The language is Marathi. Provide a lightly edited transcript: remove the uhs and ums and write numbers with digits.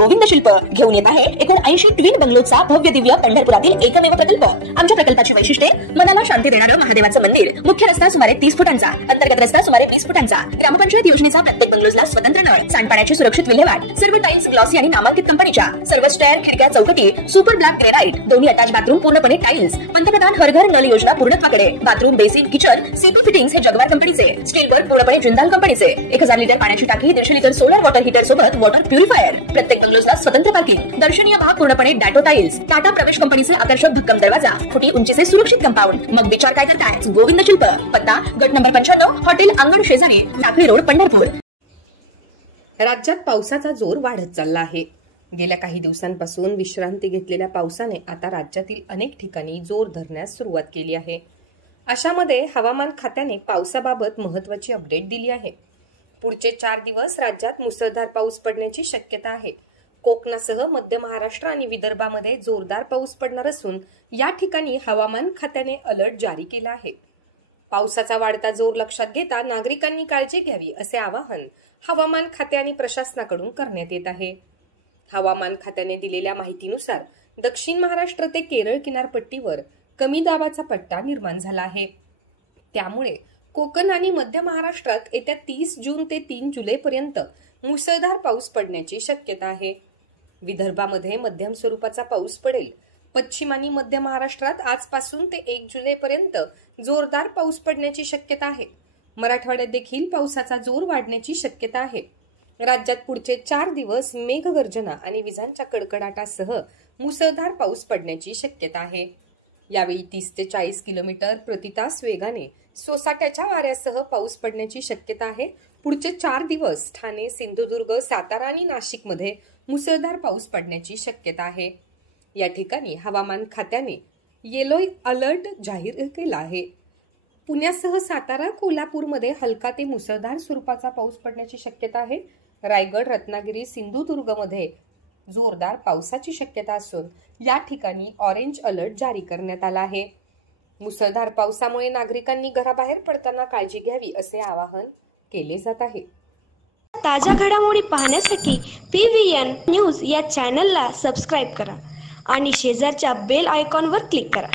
गोविंद शिल्प घेऊन येत आहे एकूण 80 ट्विन बंगलोचा भव्य दिव्य पंढरपुरातील एकमेव प्रकल्प। आमच्या प्रकल्पाची वैशिष्ट्ये मनाला शांती देणारं महादेवाचं मंदिर, मुख्य रस्ता सुमारे 30 फुटांचा, अंतर्गत रस्ता सुमारे 20 फुटांचा, ग्रामपंचायत योजनेचा प्रत्येक बंगलोजला स्वतंत्र नळ, सांडपाण्याची सुरक्षित विल्हेवाट, सर्व टाइल्स ग्लॉसी आणि नामांकित कंपनीच्या, सर्व स्टेअर, खिडक्या, चौकटी सुपर ब्लॅक ग्रेनाइट, दोन्ही अटॅच बाथरूम पूर्णपणे टाइल्स, पंतप्रधान हर घर नळ योजना पूर्णत्वाकडे, bathroom, basin, kitchen, CP fittings हे जगवार कंपनीचे, स्टील वर्क पूर्णपणे जिंदाल कंपनीचे, 1000 लिटर पाण्याची टाकी, 150 लिटर सोलर वॉटर हीटर सोबत वॉटर प्युरिफायर, प्रत्येक बंगलोजला स्वतंत्र पार्किंग, दर्शनीय भाग पूर्णपणे डॅटो टाइल्स, टाटा प्रवेश कंपनीचे आकर्षक भक्कम दरवाजा, फुटी उंचीचे सुरक्षित कंपाऊंड। मग विचार काय करताय? गोविंद शिल्प, पत्ता गट नंबर 95, हॉटेल अंगण शेजारी, टाकळी रोड, पंढरपूर। राज्यात पावसाचा जोर वाढत चालला आहे। गेल्या काही दिवसांपासून विश्रांती घेतलेल्या पावसाने आता राज्यातील अनेक ठिकाणी जोर धरण्यास सुरुवात केली आहे। अशामध्ये हवामान खात्याने पावसाबाबत महत्त्वाची अपडेट दिली आहे। पुढचे 4 दिवस राज्यात मुसळधार पाऊस पडण्याची शक्यता आहे। कोकणासह मध्य महाराष्ट्र आणि विदर्भामध्ये जोरदार पाऊस पडणार असून या ठिकाणी हवामान खात्याने अलर्ट जारी केला आहे। पावसाचा वाढता जोर लक्षात घेता नागरिकांनी काळजी घ्यावी असे आवाहन हवामान खाते आणि प्रशासनाकडून करण्यात येत आहे। हवामान खात्याने दिलेल्या माहितीनुसार दक्षिण महाराष्ट्र ते केरळ किनारपट्टीवर कमी दाबाचा पट्टा निर्माण झाला आहे। त्यामुळे कोकण आणि मध्य महाराष्ट्रात येत्या 30 जून ते 3 जुलैपर्यंत मुसळधार पाऊस पडण्याची शक्यता आहे। विदर्भामध्ये मध्यम स्वरूपाचा पाऊस पडेल। पश्चिम आणि मध्य महाराष्ट्रात आजपासून ते 1 जुलैपर्यंत जोरदार पाऊस पडण्याची शक्यता आहे। मराठवाड्यात देखील पावसाचा जोर वाढण्याची शक्यता आहे। राज्यात पुढचे 4 दिवस मेघगर्जना आणि विजांच्या कडकडाटासह मुसळधार पाऊस पडण्याची शक्यता आहे। यावेळी 30 ते 40 किलोमीटर प्रति तास वेगाने सोसाट्याच्या वाऱ्यासह पाऊस पडण्याची शक्यता आहे। पुढचे 4 दिवस ठाणे, सिंधुदुर्ग, सातारा आणि नाशिकमध्ये मुसळधार पाऊस पडण्याची शक्यता आहे। या ठिकाणी हवामान खात्याने येलो अलर्ट जाहीर केला आहे। पुण्यासह सातारा, कोल्हापूरमध्ये हलका ते मुसळधार स्वरूपाचा पाऊस पडण्याची शक्यता आहे। रायगड, रत्नागिरी, सिंधुदुर्गमध्ये जोरदार पावसाची शक्यता असून या ठिकाणी ऑरेंज अलर्ट जारी करण्यात आला आहे। मुसळधार पावसामुळे नागरिकांनी घराबाहेर पडताना काळजी घ्यावी असे आवाहन केले जात आहे। ताज्या घडामोडी पाहण्यासाठी PVN न्यूज या चॅनलला सबस्क्राईब करा आणि शेजारच्या बेल आयकॉनवर क्लिक करा।